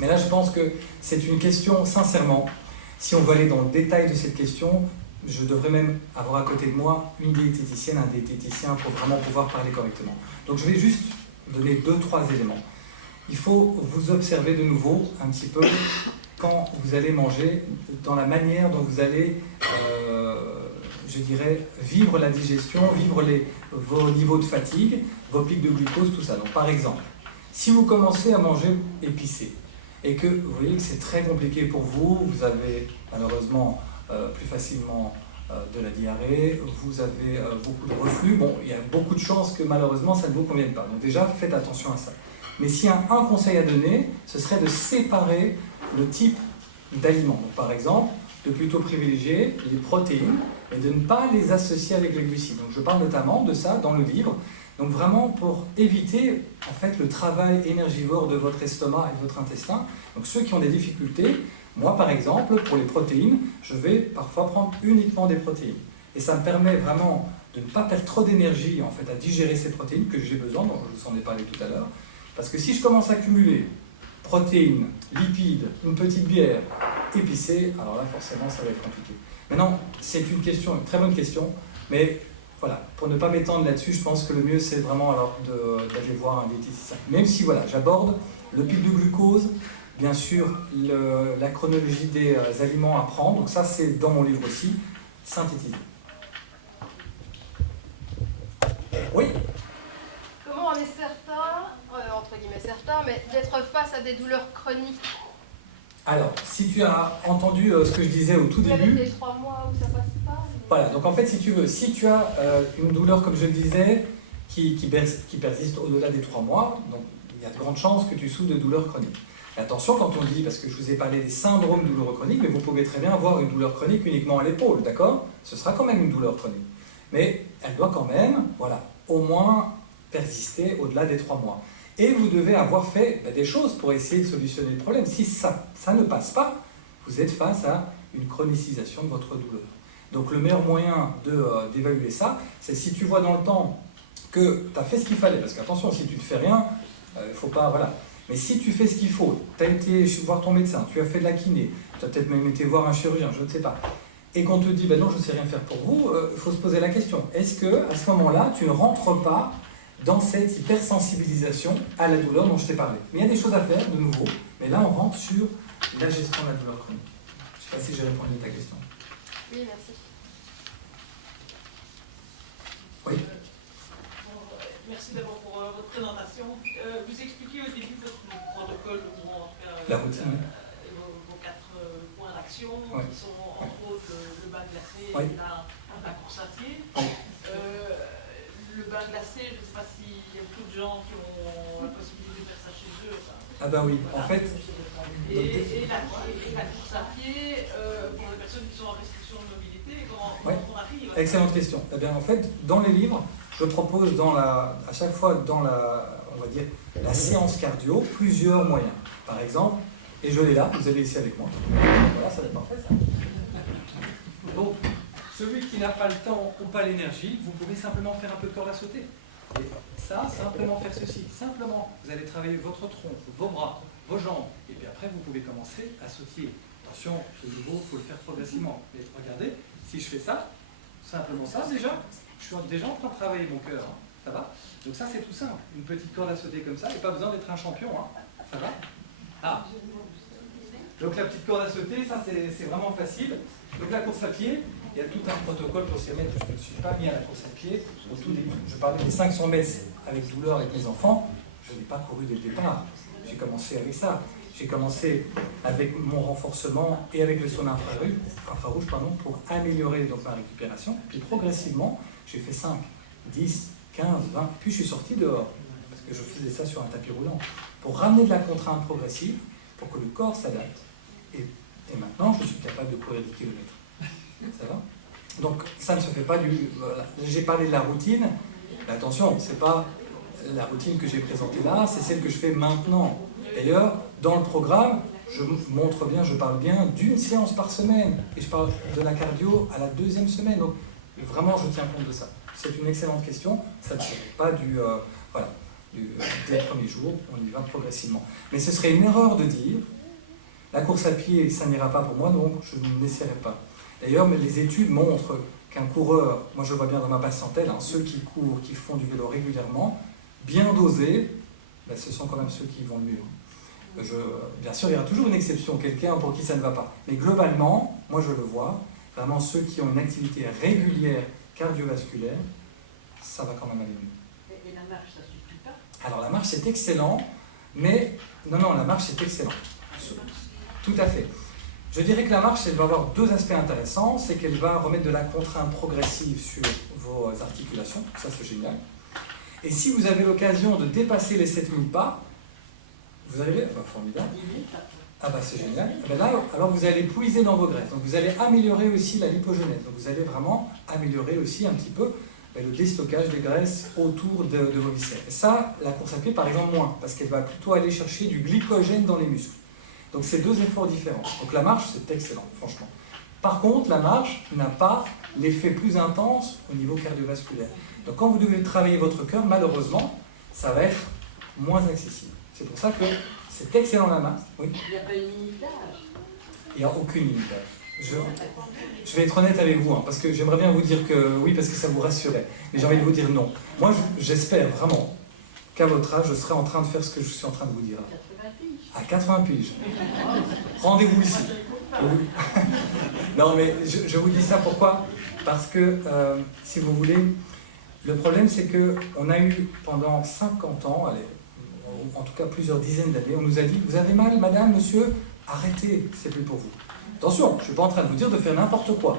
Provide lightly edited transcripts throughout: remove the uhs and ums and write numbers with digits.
Mais là, je pense que c'est une question, sincèrement, si on veut aller dans le détail de cette question, je devrais même avoir à côté de moi une diététicienne, un diététicien pour vraiment pouvoir parler correctement. Donc je vais juste donner 2-3 éléments. Il faut vous observer de nouveau un petit peu quand vous allez manger, dans la manière dont vous allez, je dirais, vivre la digestion, vivre vos niveaux de fatigue, vos pics de glucose, tout ça. Donc par exemple, si vous commencez à manger épicé, et que vous voyez que c'est très compliqué pour vous, vous avez malheureusement plus facilement de la diarrhée, vous avez beaucoup de reflux, bon, il y a beaucoup de chances que malheureusement ça ne vous convienne pas. Donc déjà, faites attention à ça. Mais s'il y a un conseil à donner, ce serait de séparer le type d'aliments. Donc par exemple, de plutôt privilégier les protéines et de ne pas les associer avec les glucides. Donc je parle notamment de ça dans le livre. Donc vraiment pour éviter en fait le travail énergivore de votre estomac et de votre intestin. Donc ceux qui ont des difficultés, moi par exemple, pour les protéines, je vais parfois prendre uniquement des protéines. Et ça me permet vraiment de ne pas perdre trop d'énergie en fait à digérer ces protéines que j'ai besoin, dont je vous en ai parlé tout à l'heure. Parce que si je commence à cumuler protéines, lipides, une petite bière, épicée, alors là forcément ça va être compliqué. Maintenant, c'est une très bonne question, mais voilà, pour ne pas m'étendre là-dessus, je pense que le mieux c'est vraiment alors d'aller voir un diététicien. Même si voilà, j'aborde le pic de glucose, bien sûr la chronologie des aliments à prendre, donc ça c'est dans mon livre aussi, synthétisé. Oui. Comment on est certain, entre guillemets certain, mais d'être face à des douleurs chroniques? Alors, si tu as entendu ce que je disais au tout début... Avec les 3 mois où ça passe pas mais... Voilà, donc en fait, si tu as une douleur, comme je le disais, qui persiste au-delà des 3 mois, donc il y a de grandes chances que tu souffres de douleurs chroniques. Et attention quand on dit, parce que je vous ai parlé des syndromes douloureux chroniques, mais vous pouvez très bien avoir une douleur chronique uniquement à l'épaule, d'accord? Ce sera quand même une douleur chronique. Mais elle doit quand même, voilà, au moins persister au-delà des 3 mois. Et vous devez avoir fait des choses pour essayer de solutionner le problème. Si ça ne passe pas, vous êtes face à une chronicisation de votre douleur. Donc le meilleur moyen d'évaluer ça, c'est si tu vois dans le temps que tu as fait ce qu'il fallait, parce qu'attention, si tu ne fais rien, il ne faut pas, voilà. Mais si tu fais ce qu'il faut, tu as été voir ton médecin, tu as fait de la kiné, tu as peut-être même été voir un chirurgien, je ne sais pas, et qu'on te dit, ben non, je ne sais rien faire pour vous, il faut se poser la question, est-ce qu'à ce moment-là, tu ne rentres pas dans cette hypersensibilisation à la douleur dont je t'ai parlé? Mais il y a des choses à faire, de nouveau, mais là, on rentre sur la gestion de la douleur chronique. Je ne sais pas si j'ai répondu à ta question. Oui, merci. Oui. Merci d'abord pour votre présentation. Vous expliquez au début votre protocole, La routine. Vos 4 points d'action, Oui. qui sont entre autres le bain glacé Oui. et la course à pied. Oui. Le bain glacé, je ne sais pas s'il y a beaucoup de gens qui ont la possibilité de faire ça chez eux. Ah ben oui, en fait... Et la course à pied, pour les personnes qui sont en restriction de mobilité, comment on arrive? Excellente question. Eh bien, en fait, dans les livres, je propose à chaque fois dans on va dire, la séance cardio, plusieurs moyens. Par exemple, et je l'ai là, vous allez ici avec moi. Voilà, ça va être parfait ça. Donc, celui qui n'a pas le temps ou pas l'énergie, vous pouvez simplement faire un peu de corde à sauter. Et ça, simplement faire ceci. Simplement, vous allez travailler votre tronc, vos bras, vos jambes. Et puis après, vous pouvez commencer à sautiller. Attention, de nouveau, il faut le faire progressivement. Mais regardez, si je fais ça, simplement ça déjà, je suis déjà en train de travailler mon cœur. Hein. Ça va? Donc ça, c'est tout simple. Une petite corde à sauter comme ça, et pas besoin d'être un champion. Hein. Ça va? Ah. Donc la petite corde à sauter, ça c'est vraiment facile. Donc la course à pied, il y a tout un protocole pour s'y mettre. Je ne me suis pas mis à la course à pied au tout début. Je parlais des 500 mètres avec douleur avec mes enfants. Je n'ai pas couru dès le départ. J'ai commencé avec ça. J'ai commencé avec mon renforcement et avec le sauna infrarouge pour améliorer donc ma récupération. Puis progressivement, j'ai fait 5, 10, 15, 20. Puis je suis sorti dehors parce que je faisais ça sur un tapis roulant pour ramener de la contrainte progressive pour que le corps s'adapte. Et maintenant, je suis capable de courir 10 km. Ça va? Donc ça ne se fait pas du... Voilà. J'ai parlé de la routine, mais attention, c'est pas la routine que j'ai présentée là, c'est celle que je fais maintenant. D'ailleurs, dans le programme, je montre bien, je parle bien d'une séance par semaine, et je parle de la cardio à la 2e semaine. Donc vraiment, je tiens compte de ça. C'est une excellente question, ça ne serait pas du... voilà. dès le premier jour, on y va progressivement. Mais ce serait une erreur de dire, la course à pied, ça n'ira pas pour moi, donc je n'essaierai pas. D'ailleurs, les études montrent qu'un coureur, moi je le vois bien dans ma patientèle, ceux qui courent, qui font du vélo régulièrement, bien dosés, ce sont quand même ceux qui vont le mieux. Bien sûr, il y aura toujours une exception, quelqu'un pour qui ça ne va pas. Mais globalement, moi je le vois, vraiment ceux qui ont une activité régulière cardiovasculaire, ça va quand même aller mieux. Et la marche, ça suffit pas? Alors la marche c'est excellent, mais non, la marche c'est excellent. Tout à fait. Je dirais que la marche, elle va avoir deux aspects intéressants, c'est qu'elle va remettre de la contrainte progressive sur vos articulations, ça c'est génial. Et si vous avez l'occasion de dépasser les 7000 pas, vous arrivez, formidable. Ah bah c'est génial. Là, alors vous allez puiser dans vos graisses. Donc vous allez améliorer aussi la lipogenèse. Donc vous allez vraiment améliorer aussi un petit peu le déstockage des graisses autour de vos viscères. Et ça, la course à pied par exemple moins, parce qu'elle va plutôt aller chercher du glycogène dans les muscles. Donc c'est deux efforts différents. Donc la marche, c'est excellent, franchement. Par contre, la marche n'a pas l'effet plus intense au niveau cardiovasculaire. Donc quand vous devez travailler votre cœur, malheureusement, ça va être moins accessible. C'est pour ça que c'est excellent la marche. Oui. Il n'y a pas une limite d'âge. Il n'y a aucune limite d'âge. Je vais être honnête avec vous, parce que j'aimerais bien vous dire que oui, parce que ça vous rassurait. Mais j'ai envie de vous dire non. Moi, j'espère vraiment qu'à votre âge, je serai en train de faire ce que je suis en train de vous dire. À 80 piges. Rendez-vous ici. Oui. Non, mais je vous dis ça pourquoi? Parce que, si vous voulez, le problème c'est qu'on a eu pendant 50 ans, allez, en tout cas plusieurs dizaines d'années, on nous a dit « Vous avez mal, madame, monsieur? Arrêtez, c'est plus pour vous. » Attention, je ne suis pas en train de vous dire de faire n'importe quoi.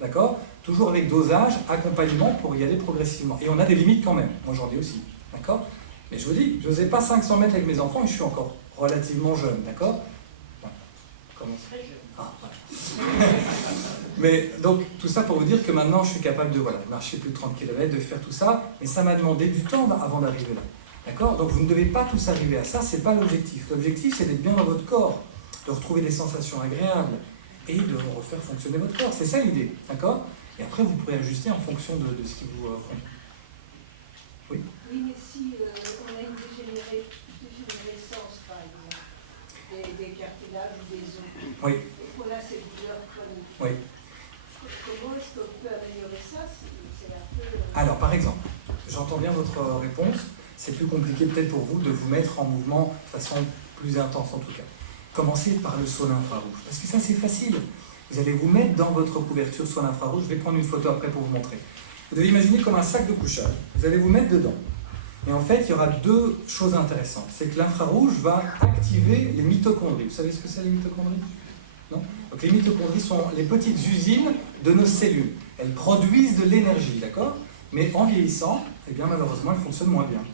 D'accord? Toujours avec dosage, accompagnement pour y aller progressivement. Et on a des limites quand même. Moi j'en ai aussi. D'accord? Mais je vous dis, je n'osais pas 500 mètres avec mes enfants et je suis encore relativement jeune. D'accord? Ouais. Comment ça? Ah, voilà. Mais donc, tout ça pour vous dire que maintenant, je suis capable de marcher plus de 30 km, de faire tout ça, mais ça m'a demandé du temps avant d'arriver là. D'accord? Donc, vous ne devez pas tous arriver à ça, ce n'est pas l'objectif. L'objectif, c'est d'être bien dans votre corps, de retrouver des sensations agréables et de refaire fonctionner votre corps. C'est ça l'idée. D'accord? Et après, vous pourrez ajuster en fonction de ce qui vous convient. Oui? Oui, mais si on a une dégénérescence, par exemple, des cartilages ou des os, Oui. et qu'on a ces douleurs chroniques, Oui. comment est-ce qu'on peut améliorer ça? C'est un peu... Alors, par exemple, j'entends bien votre réponse. C'est plus compliqué peut-être pour vous de vous mettre en mouvement de façon plus intense en tout cas. Commencez par le sauna infrarouge, parce que ça c'est facile. Vous allez vous mettre dans votre couverture sauna infrarouge. Je vais prendre une photo après pour vous montrer. Vous devez imaginer comme un sac de couchage. Vous allez vous mettre dedans. Et en fait, il y aura deux choses intéressantes. C'est que l'infrarouge va activer les mitochondries. Vous savez ce que c'est les mitochondries? Non? Donc les mitochondries sont les petites usines de nos cellules. Elles produisent de l'énergie, d'accord? Mais en vieillissant, eh bien malheureusement, elles fonctionnent moins bien.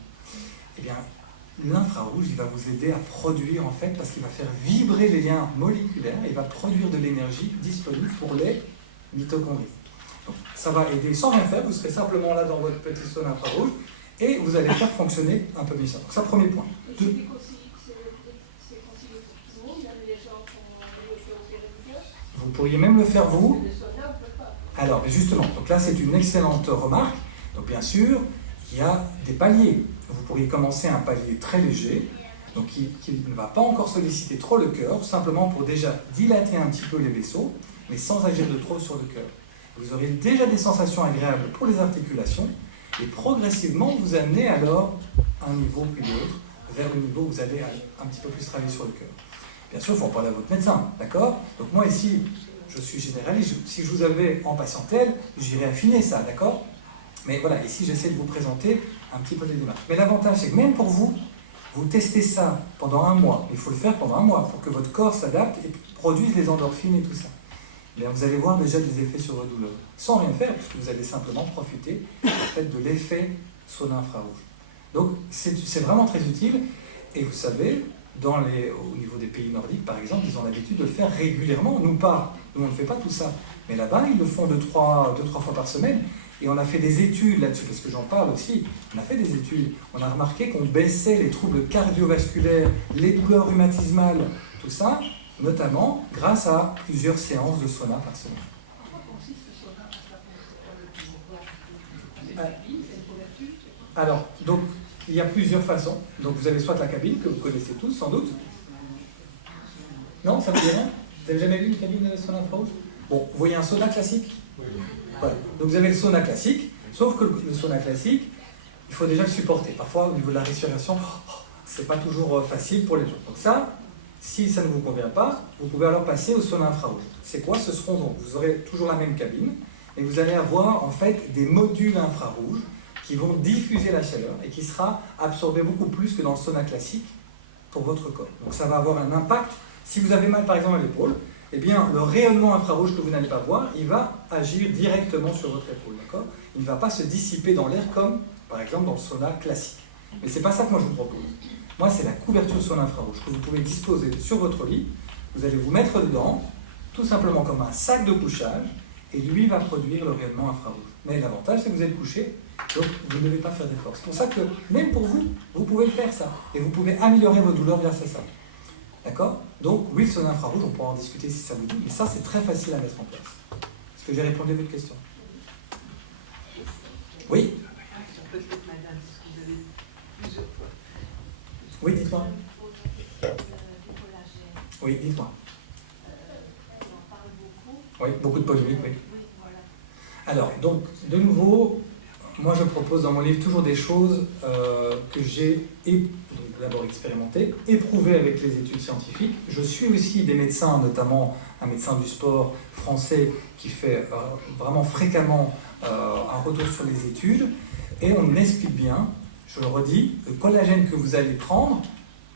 Eh bien, l'infrarouge, il va vous aider à produire en fait, parce qu'il va faire vibrer les liens moléculaires, et il va produire de l'énergie disponible pour les mitochondries. Donc, ça va aider sans rien faire, vous serez simplement là dans votre petit sauna infrarouge, et vous allez faire fonctionner un peu mieux ça. Donc ça, premier point. C'est conseillé pour tout le monde, même les gens qui ont développé au périphérique. Vous pourriez même le faire vous. Le sauna, on ne peut pas. Alors, mais justement, donc là c'est une excellente remarque. Donc bien sûr, il y a des paliers. Vous pourriez commencer un palier très léger, donc qui ne va pas encore solliciter trop le cœur, simplement pour déjà dilater un petit peu les vaisseaux, mais sans agir de trop sur le cœur. Vous aurez déjà des sensations agréables pour les articulations, et progressivement vous amenez alors à un niveau puis l'autre, vers le niveau où vous allez un petit peu plus travailler sur le cœur. Bien sûr, il faut en parler à votre médecin, d'accord? Donc moi ici, je suis généraliste, si je vous avais en patientèle, j'irais affiner ça, d'accord? Mais voilà, ici j'essaie de vous présenter un petit peu les démarches. Mais l'avantage, c'est que même pour vous, vous testez ça pendant un mois. Il faut le faire pendant un mois pour que votre corps s'adapte et produise les endorphines et tout ça. Bien, vous allez voir déjà des effets sur vos douleurs. Sans rien faire, puisque vous allez simplement profiter en fait, de l'effet sauna infrarouge. Donc c'est vraiment très utile. Et vous savez, au niveau des pays nordiques, par exemple, ils ont l'habitude de le faire régulièrement. Nous pas. Nous, on ne fait pas tout ça. Mais là-bas, ils le font deux, trois fois par semaine. Et on a fait des études là-dessus, parce que j'en parle aussi. On a fait des études. On a remarqué qu'on baissait les troubles cardiovasculaires, les douleurs rhumatismales, tout ça, notamment grâce à plusieurs séances de sauna par semaine. En quoi consiste le sauna? Alors, donc, il y a plusieurs façons. Donc vous avez soit la cabine, que vous connaissez tous sans doute. Non, ça vous dit rien? Vous n'avez jamais vu une cabine de sauna infrarouge? Bon, vous voyez un sauna classique? Voilà. Donc vous avez le sauna classique, sauf que le sauna classique, il faut déjà le supporter. Parfois, au niveau de la respiration, c'est pas toujours facile pour les gens. Donc ça, si ça ne vous convient pas, vous pouvez alors passer au sauna infrarouge. C'est quoi? Ce seront donc, vous aurez toujours la même cabine, et vous allez avoir en fait des modules infrarouges qui vont diffuser la chaleur et qui sera absorbée beaucoup plus que dans le sauna classique pour votre corps. Donc ça va avoir un impact. Si vous avez mal par exemple à l'épaule, eh bien le rayonnement infrarouge que vous n'allez pas voir, il va agir directement sur votre épaule, d'accord? Il ne va pas se dissiper dans l'air comme par exemple dans le sauna classique. Mais c'est pas ça que moi je vous propose. Moi c'est la couverture sauna infrarouge que vous pouvez disposer sur votre lit. Vous allez vous mettre dedans, tout simplement comme un sac de couchage, et lui va produire le rayonnement infrarouge. Mais l'avantage c'est que vous êtes couché, donc vous ne devez pas faire d'efforts. C'est pour ça que même pour vous, vous pouvez faire ça. Et vous pouvez améliorer vos douleurs grâce à ça. D'accord? Donc oui, le sauna infrarouge, on pourra en discuter si ça vous dit, mais ça c'est très facile à mettre en place. Est-ce que j'ai répondu à votre question? Oui? Peut-être madame, parce que vous avez plusieurs fois. Oui, dites-moi. Oui, dites-moi. On parle beaucoup. Oui, beaucoup de polémiques, oui. Oui, voilà. Alors, donc, de nouveau, moi je propose dans mon livre toujours des choses que j'ai d'abord expérimentées, éprouvées avec les études scientifiques. Je suis aussi des médecins, notamment un médecin du sport français qui fait vraiment fréquemment un retour sur les études, et on explique bien, je le redis, le collagène que vous allez prendre,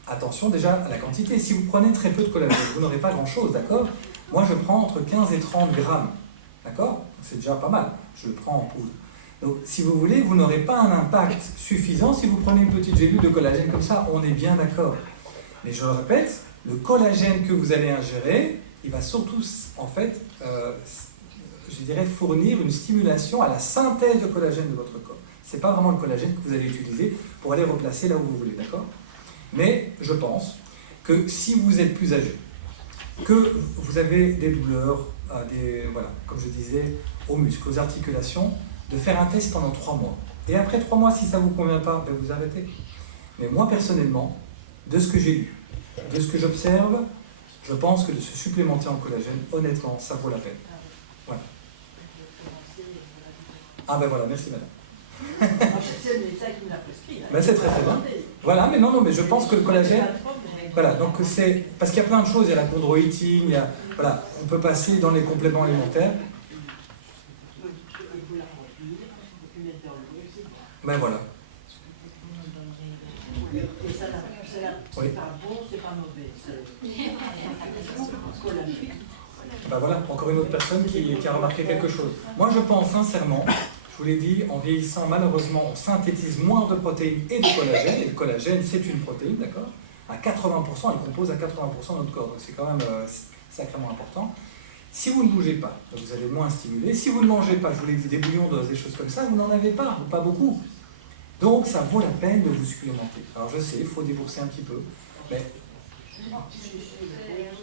attention déjà à la quantité. Si vous prenez très peu de collagène, vous n'aurez pas grand-chose, d'accord? Moi je prends entre 15 et 30 grammes, d'accord? C'est déjà pas mal, je le prends en poudre. Donc si vous voulez, vous n'aurez pas un impact suffisant si vous prenez une petite gélule de collagène comme ça, on est bien d'accord. Mais je le répète, le collagène que vous allez ingérer, il va surtout, en fait, je dirais, fournir une stimulation à la synthèse de collagène de votre corps. Ce n'est pas vraiment le collagène que vous allez utiliser pour aller replacer là où vous voulez, d'accord? Mais je pense que si vous êtes plus âgé, que vous avez des douleurs, voilà, comme je disais, aux muscles, aux articulations, de faire un test pendant 3 mois. Et après 3 mois, si ça ne vous convient pas, ben vous arrêtez. Mais moi, personnellement, de ce que j'ai lu, de ce que j'observe, je pense que de se supplémenter en collagène, honnêtement, ça vaut la peine. Voilà. Ah ben voilà, merci madame. C'est le médecin qui me l'a prescrit. Ben c'est très très bien. Voilà, mais non, mais je pense que le collagène... Voilà, donc c'est... Parce qu'il y a plein de choses, il y a la chondroïtine, il y a... Voilà, on peut passer dans les compléments alimentaires. Ben voilà. C'est pas bon, c'est pas mauvais. Ben voilà, encore une autre personne qui a remarqué quelque chose. Moi je pense sincèrement, je vous l'ai dit, en vieillissant, malheureusement, on synthétise moins de protéines et de collagène. Et le collagène, c'est une protéine, d'accord? À 80%, elle compose à 80% de notre corps. Donc c'est quand même sacrément important. Si vous ne bougez pas, vous allez moins stimuler. Si vous ne mangez pas, je vous l'ai dit, des bouillons, des choses comme ça, vous n'en avez pas, ou pas beaucoup. Donc ça vaut la peine de vous supplémenter. Alors je sais, il faut débourser un petit peu, mais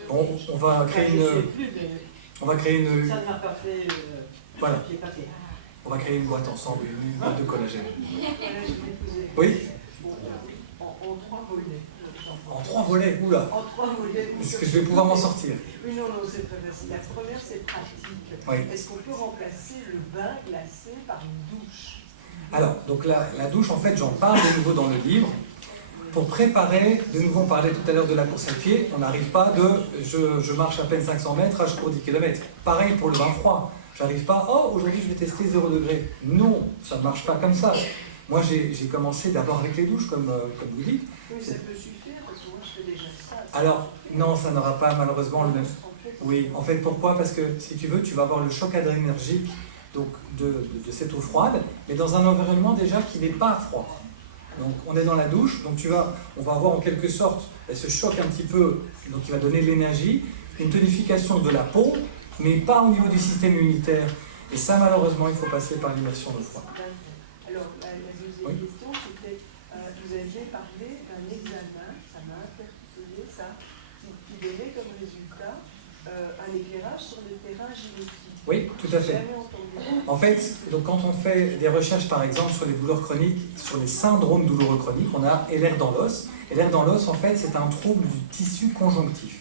bon, on va créer une... Ça ne m'a pas fait... Voilà. On va créer une boîte ensemble, une boîte de collagène. Oui? En 3 volets. En 3 volets, oula! En 3 volets. Est-ce que je vais pouvoir m'en sortir? Oui, non, c'est très facile. La première, c'est pratique. Oui. Est-ce qu'on peut remplacer le bain glacé par une douche? Alors, donc la douche, en fait, j'en parle de nouveau dans le livre. Pour préparer, de nouveau on parlait tout à l'heure de la course à pied, on n'arrive pas de je marche à peine 500 mètres, je cours 10 km. Pareil pour le bain froid. J'arrive pas, oh aujourd'hui je vais tester 0 degré. Non, ça ne marche pas comme ça. Moi j'ai commencé d'abord avec les douches, comme vous dites. Oui, ça peut suffire, parce que moi je fais déjà ça. Alors, non, ça n'aura pas malheureusement le même. Oui, en fait, pourquoi? Parce que si tu veux, tu vas avoir le choc adrénergique donc, de cette eau froide, mais dans un environnement déjà qui n'est pas froid. Donc on est dans la douche, donc on va avoir en quelque sorte, elle se choque un petit peu, donc il va donner de l'énergie, une tonification de la peau, mais pas au niveau du système immunitaire. Et ça, malheureusement, il faut passer par l'immersion de froid. Alors, la deuxième question, c'était, vous aviez parlé d'un examen, ça m'a interpellé ça, qui donnait comme résultat un éclairage sur le terrain génétique. Oui, tout à fait. Jamais entendu. En fait, donc quand on fait des recherches, par exemple, sur les douleurs chroniques, sur les syndromes douloureux chroniques, on a LR dans l'os. LR dans l'os, en fait, c'est un trouble du tissu conjonctif.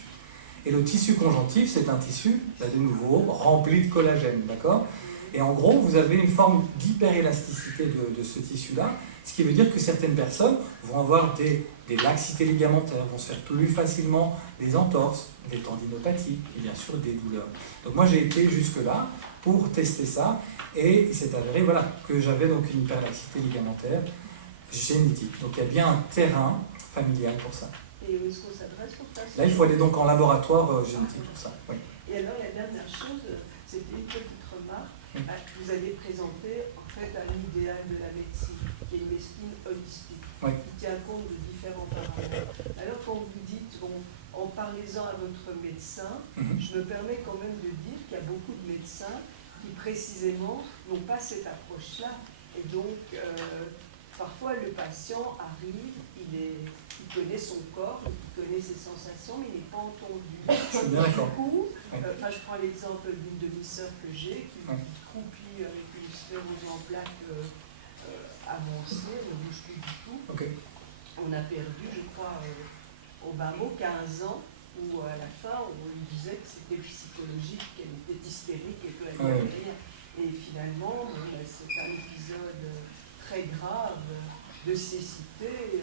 Et le tissu conjonctif, c'est un tissu, là, de nouveau, rempli de collagène, d'accord? Et en gros, vous avez une forme d'hyperélasticité de ce tissu-là, ce qui veut dire que certaines personnes vont avoir des laxités ligamentaires, vont se faire plus facilement des entorses, des tendinopathies et bien sûr des douleurs. Donc moi j'ai été jusque-là pour tester ça et il s'est avéré voilà, que j'avais donc une hyperlaxité ligamentaire génétique. Donc il y a bien un terrain familial pour ça. Et où est-ce qu'on s'adresse pour ça? Là il faut aller donc en laboratoire génétique pour ça. Oui. Et alors la dernière chose, c'était une petite remarque. Vous avez présenté en fait un idéal de la médecine, qui est une médecine holistique, qui tient compte de différents paramètres. Alors quand vous dites, bon, en parlez-en à votre médecin, je me permets quand même de dire qu'il y a beaucoup de médecins qui précisément n'ont pas cette approche-là. Et donc, parfois le patient arrive, il connaît son corps, il connaît ses sensations, mais il n'est pas entendu. Je suis bien d'accord. Du coup, je prends l'exemple d'une demi-sœur que j'ai, qui croupit avec une sclérose en plaques avancée, elle ne bouge plus du tout. Okay. On a perdu, je crois, au bas mot, 15 ans, où à la fin, on lui disait que c'était psychologique, qu'elle était hystérique et qu'elle n'avait rien. Et finalement, c'est un épisode très grave de cécité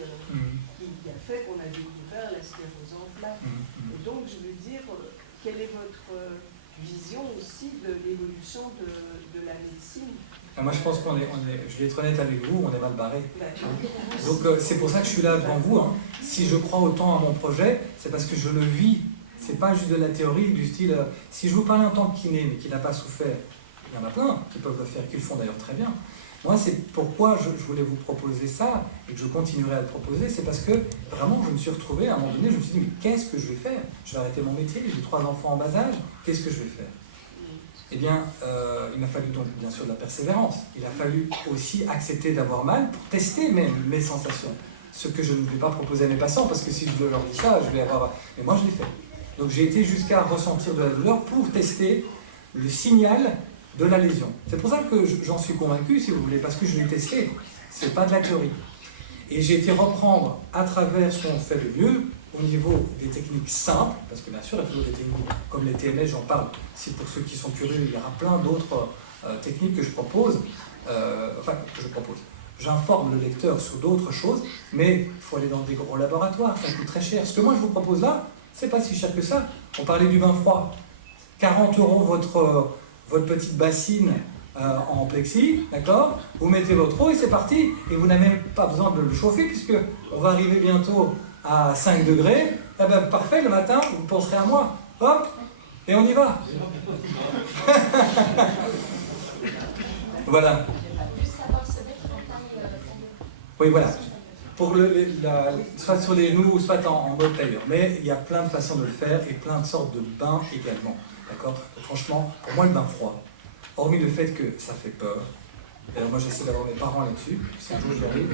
qui a fait qu'on a découvert la sclérose en plaques. Et donc, je veux dire, quelle est votre vision aussi de l'évolution de la médecine? Moi, je pense je vais être honnête avec vous, on est mal barré. Donc, c'est pour ça que je suis là devant vous. Hein. Si je crois autant à mon projet, c'est parce que je le vis. C'est pas juste de la théorie du style. Si je vous parle en tant que kiné, mais qui n'a pas souffert, il y en a plein qui peuvent le faire, qui le font d'ailleurs très bien. Moi, c'est pourquoi je voulais vous proposer ça et que je continuerai à le proposer, c'est parce que vraiment, je me suis retrouvé à un moment donné, je me suis dit, mais qu'est-ce que je vais faire? Je vais arrêter mon métier, j'ai 3 enfants en bas âge, qu'est-ce que je vais faire? Eh bien, il m'a fallu donc bien sûr de la persévérance. Il a fallu aussi accepter d'avoir mal pour tester même mes sensations. Ce que je ne vais pas proposer à mes patients, parce que si je leur dis ça, je vais avoir... Mais moi, je l'ai fait. Donc j'ai été jusqu'à ressentir de la douleur pour tester le signal de la lésion. C'est pour ça que j'en suis convaincu, si vous voulez, parce que je l'ai testé. C'est pas de la théorie. Et j'ai été reprendre à travers ce qu'on fait le mieux, au niveau des techniques simples, parce que bien sûr, il y a toujours des techniques comme les TMS, j'en parle. Si pour ceux qui sont curieux, il y aura plein d'autres techniques que je propose. J'informe le lecteur sur d'autres choses, mais il faut aller dans des gros laboratoires, ça coûte très cher. Ce que moi je vous propose là, c'est pas si cher que ça. On parlait du bain froid. 40 € votre petite bassine en plexi, d'accord? Vous mettez votre eau et c'est parti. Et vous n'avez même pas besoin de le chauffer, puisque on va arriver bientôt à 5 degrés. Eh ben, parfait, le matin, vous penserez à moi. Hop, et on y va. Voilà. Oui, voilà. Pour soit sur les genoux, soit en mode tailleur. Mais il y a plein de façons de le faire et plein de sortes de bains également. D'accord? Franchement, pour moi, le bain froid, hormis le fait que ça fait peur, alors moi j'essaie d'avoir mes parents là-dessus, si un jour j'y arrive.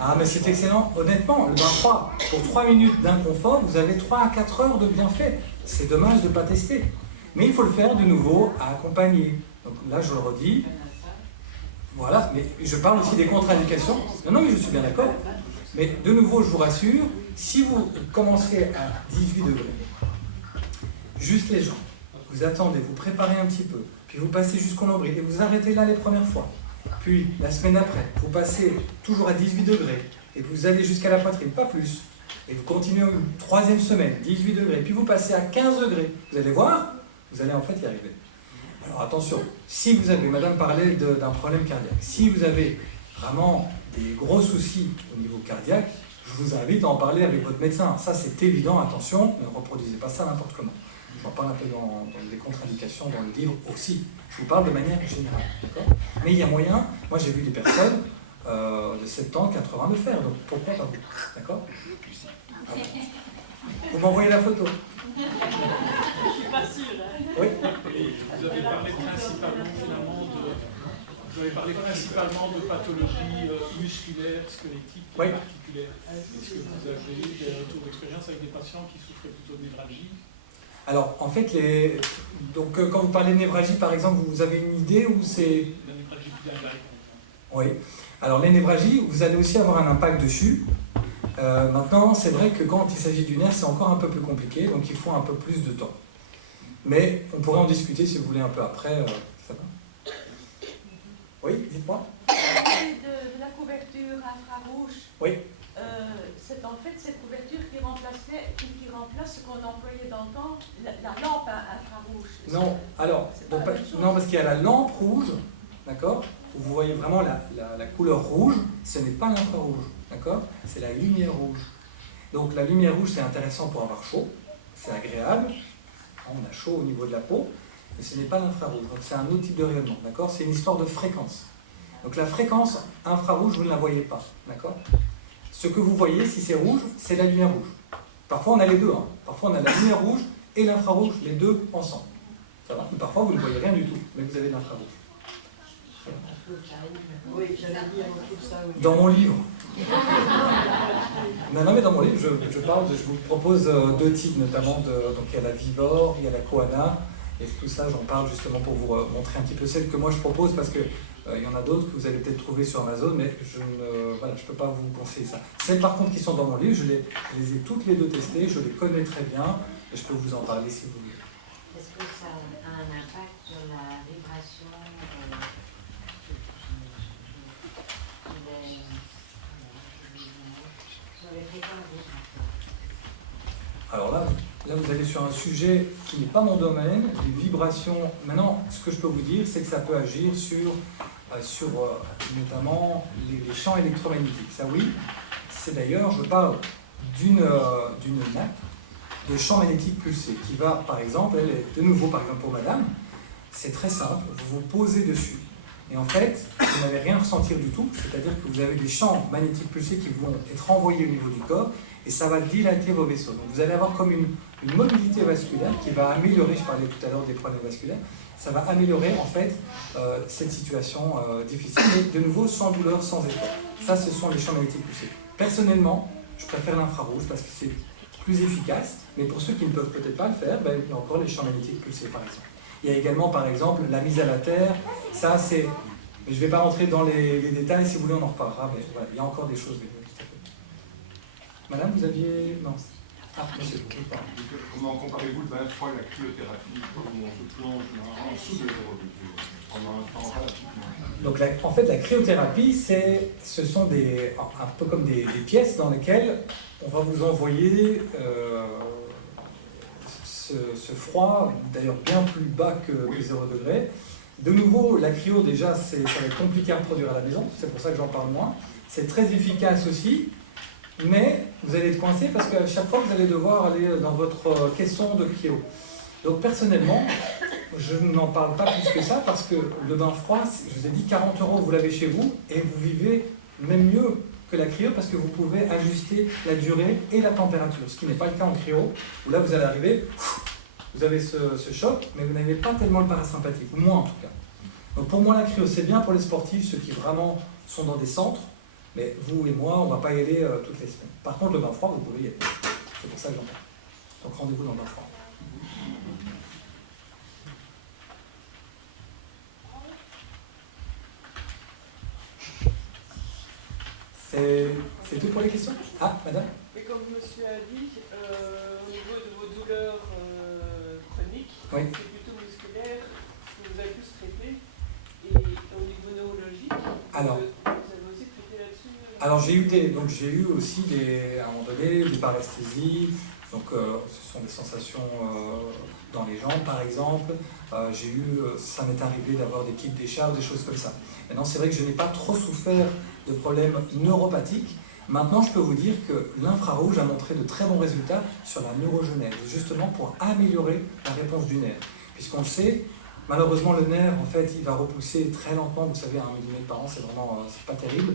Ah, mais c'est excellent. Honnêtement, le bain froid, pour 3 minutes d'inconfort, vous avez 3 à 4 heures de bienfait. C'est dommage de ne pas tester. Mais il faut le faire de nouveau à accompagner. Donc là, je le redis. Voilà, mais je parle aussi des contre-indications. Non, mais je suis bien d'accord. Mais de nouveau, je vous rassure, si vous commencez à 18 degrés, juste les jambes, vous attendez, vous préparez un petit peu, puis vous passez jusqu'au nombril et vous arrêtez là les premières fois. Puis, la semaine après, vous passez toujours à 18 degrés et vous allez jusqu'à la poitrine, pas plus. Et vous continuez une 3e semaine, 18 degrés, puis vous passez à 15 degrés. Vous allez voir, vous allez en fait y arriver. Alors attention, si vous avez, madame parlait d'un problème cardiaque, si vous avez vraiment des gros soucis au niveau cardiaque, je vous invite à en parler avec votre médecin. Ça c'est évident, attention, ne reproduisez pas ça n'importe comment. Je en parle un peu dans des contre-indications dans le livre aussi. Je vous parle de manière générale. Mais il y a moyen, moi j'ai vu des personnes de 70, 80 le faire, donc pourquoi pas vous? D'accord? Vous m'envoyez la photo. Je suis pas sûre. Oui. Vous avez parlé principalement finalement Vous avez parlé principalement de pathologies musculaires, squelettiques et Oui. articulaires. Est-ce que vous avez eu des retours d'expérience avec des patients qui souffraient plutôt de névralgie? Alors, en fait, donc, quand vous parlez de névralgie, par exemple, vous avez une idée où c'est... La névralgie pudendale. Oui. Alors, les névralgies, vous allez aussi avoir un impact dessus. Maintenant, c'est vrai que quand il s'agit du nerf, c'est encore un peu plus compliqué, donc il faut un peu plus de temps. Mais on pourrait en discuter si vous voulez un peu après. Ça va? Oui, dites-moi. De la couverture infrarouge. Oui. C'est en fait cette couverture qui remplace ce qu'on employait dans le temps, la lampe infrarouge. Non, alors, non, parce qu'il y a la lampe rouge, d'accord? Vous voyez vraiment la couleur rouge, ce n'est pas l'infrarouge, d'accord? C'est la lumière rouge. Donc la lumière rouge, c'est intéressant pour avoir chaud, c'est agréable, on a chaud au niveau de la peau, mais ce n'est pas l'infrarouge. Donc c'est un autre type de rayonnement, d'accord? C'est une histoire de fréquence. Donc la fréquence infrarouge, vous ne la voyez pas, d'accord? Ce que vous voyez, si c'est rouge, c'est la lumière rouge. Parfois on a les deux, hein. Parfois on a la lumière rouge et l'infrarouge, les deux ensemble. Ça va? Mais parfois vous ne voyez rien du tout, mais vous avez de l'infrarouge. Oui, j'allais dire tout ça. Oui. Dans mon livre. Non, mais dans mon livre, je vous propose deux types, notamment donc il y a la Vivor, il y a la Koana, et tout ça, j'en parle justement pour vous montrer un petit peu celle que moi je propose, parce que il y en a d'autres que vous allez peut-être trouver sur Amazon, mais je ne peux pas vous conseiller ça. Celles par contre qui sont dans mon livre, je les ai toutes les deux testées, je les connais très bien, et je peux vous en parler si vous voulez. Est-ce que ça a un impact sur la vibration sur les fréquences des gens? Alors là, vous allez sur un sujet qui n'est pas mon domaine, les vibrations. Maintenant, ce que je peux vous dire, c'est que ça peut agir sur notamment les champs électromagnétiques. Ça oui, c'est d'ailleurs, je parle d'une nappe de champs magnétiques pulsés qui va, par exemple, elle est de nouveau, par exemple pour madame, c'est très simple, vous vous posez dessus. Et en fait, vous n'allez rien ressentir du tout, c'est-à-dire que vous avez des champs magnétiques pulsés qui vont être envoyés au niveau du corps et ça va dilater vos vaisseaux. Donc vous allez avoir comme une mobilité vasculaire qui va améliorer, je parlais tout à l'heure des problèmes vasculaires, ça va améliorer en fait cette situation difficile, mais de nouveau sans douleur, sans effort. Ça, ce sont les champs magnétiques pulsés. Personnellement, je préfère l'infrarouge parce que c'est plus efficace, mais pour ceux qui ne peuvent peut-être pas le faire, ben, il y a encore les champs magnétiques pulsés par exemple. Il y a également par exemple la mise à la terre, ça c'est... Mais je ne vais pas rentrer dans les détails, si vous voulez on en reparlera, mais voilà, il y a encore des choses. Madame, vous aviez... Non. Ah, monsieur. Comment comparez-vous le bain froid et la cryothérapie où on se plonge en dessous de 0 degrés pendant un temps relativement? Donc en fait la cryothérapie, ce sont un peu comme des pièces dans lesquelles on va vous envoyer ce froid, d'ailleurs bien plus bas que 0 degré. De nouveau, la cryo déjà, ça va être compliqué à produire à la maison, c'est pour ça que j'en parle moins. C'est très efficace aussi, mais vous allez être coincé parce qu'à chaque fois vous allez devoir aller dans votre caisson de cryo. Donc personnellement, je n'en parle pas plus que ça parce que le bain froid, je vous ai dit 40 €, vous l'avez chez vous et vous vivez même mieux que la cryo parce que vous pouvez ajuster la durée et la température, ce qui n'est pas le cas en cryo, où là vous allez arriver, vous avez ce choc, mais vous n'avez pas tellement le parasympathique, ou moins en tout cas. Donc pour moi la cryo c'est bien pour les sportifs, ceux qui vraiment sont dans des centres, mais vous et moi on ne va pas y aller toutes les semaines. Par contre le bain froid vous pouvez y aller, c'est pour ça que j'en parle. Donc rendez-vous dans le bain froid. C'est tout pour les questions? Ah, madame? Et comme monsieur a dit, au niveau de vos douleurs chroniques, oui. C'est plutôt musculaire que vous avez plus traité. Et au niveau neurologique, alors, vous avez aussi traité là-dessus? Alors j'ai eu aussi à un moment donné des paresthésies, donc ce sont des sensations dans les jambes par exemple. Ça m'est arrivé d'avoir des petites décharges, des choses comme ça. Maintenant c'est vrai que je n'ai pas trop souffert de problèmes neuropathiques. Maintenant je peux vous dire que l'infrarouge a montré de très bons résultats sur la neurogenèse, justement pour améliorer la réponse du nerf. Puisqu'on le sait, malheureusement le nerf en fait il va repousser très lentement, vous savez 1 mm par an c'est vraiment c'est pas terrible.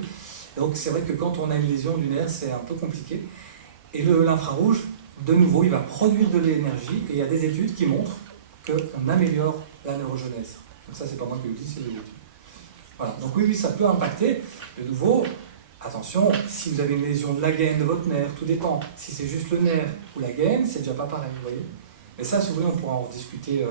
Donc c'est vrai que quand on a une lésion du nerf c'est un peu compliqué. Et l'infrarouge, de nouveau, il va produire de l'énergie et il y a des études qui montrent qu'on améliore la neurogenèse. Donc ça c'est pas moi qui le dis, c'est les études. Voilà. Donc oui, ça peut impacter. De nouveau, attention, si vous avez une lésion de la gaine, de votre nerf, tout dépend. Si c'est juste le nerf ou la gaine, c'est déjà pas pareil, vous voyez. Mais ça, si vous voulez, on pourra en discuter,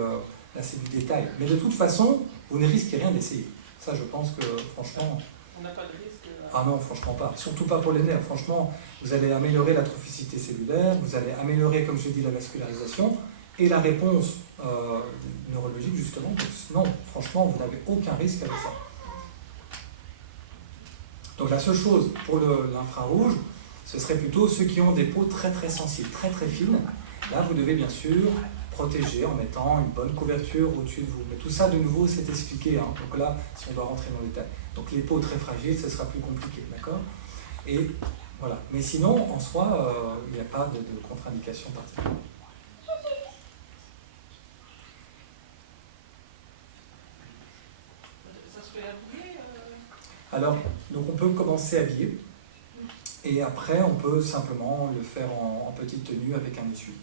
là c'est du détail. Mais de toute façon, vous ne risquez rien d'essayer. Ça, je pense que, franchement... On n'a pas de risque. Ah non, franchement pas. Surtout pas pour les nerfs. Franchement, vous allez améliorer la trophicité cellulaire, vous allez améliorer, comme je dis, la vascularisation et la réponse neurologique, justement. Non, franchement, vous n'avez aucun risque avec ça. Donc la seule chose pour l'infrarouge, ce serait plutôt ceux qui ont des peaux très très sensibles, très très fines. Là, vous devez bien sûr protéger en mettant une bonne couverture au-dessus de vous. Mais tout ça, de nouveau, c'est expliqué. Hein. Donc là, si on doit rentrer dans le détail. Donc les peaux très fragiles, ce sera plus compliqué, d'accord? Et voilà. Mais sinon, en soi, il n'y a pas de contre-indication particulière. Ça se fait habiller Alors, donc on peut commencer habillé. Et après, on peut simplement le faire en petite tenue avec un essuie.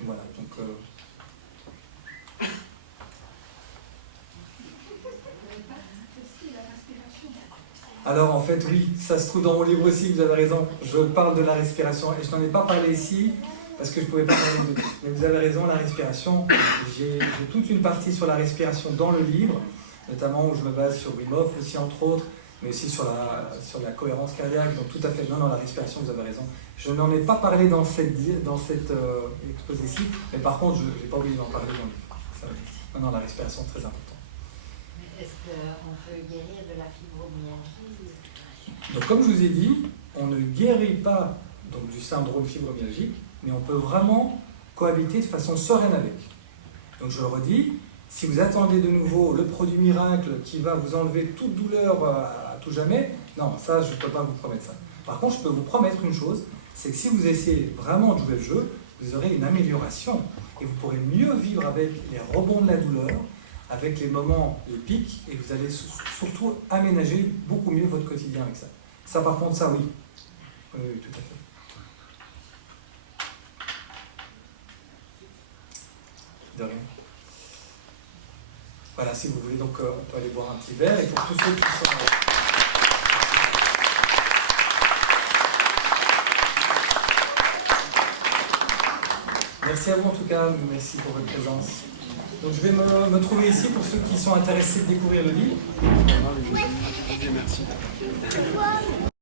Voilà, donc... Alors en fait oui, ça se trouve dans mon livre aussi, vous avez raison, je parle de la respiration et je n'en ai pas parlé ici parce que je ne pouvais pas parler de tout. Mais vous avez raison, la respiration, j'ai toute une partie sur la respiration dans le livre, notamment où je me base sur Wim Hof aussi entre autres, mais aussi sur la cohérence cardiaque, donc tout à fait, non, la respiration, vous avez raison. Je n'en ai pas parlé dans cette exposé-ci, mais par contre, je n'ai pas oublié d'en parler dans le livre. Non, la respiration est très importante. Mais est-ce qu'on peut guérir de la fibromyalgie? Donc comme je vous ai dit, on ne guérit pas donc, du syndrome fibromyalgique, mais on peut vraiment cohabiter de façon sereine avec. Donc je le redis, si vous attendez de nouveau le produit miracle qui va vous enlever toute douleur à tout jamais, non, ça je ne peux pas vous promettre ça. Par contre, je peux vous promettre une chose, c'est que si vous essayez vraiment de jouer le jeu, vous aurez une amélioration et vous pourrez mieux vivre avec les rebonds de la douleur, avec les moments, les pics, et vous allez surtout aménager beaucoup mieux votre quotidien avec ça. Ça par contre, ça oui. Oui, tout à fait. De rien. Voilà, si vous voulez, donc on peut aller boire un petit verre, et pour tous ceux qui sont... Merci à vous en tout cas, merci pour votre présence. Donc je vais me trouver ici pour ceux qui sont intéressés de découvrir le livre. Merci.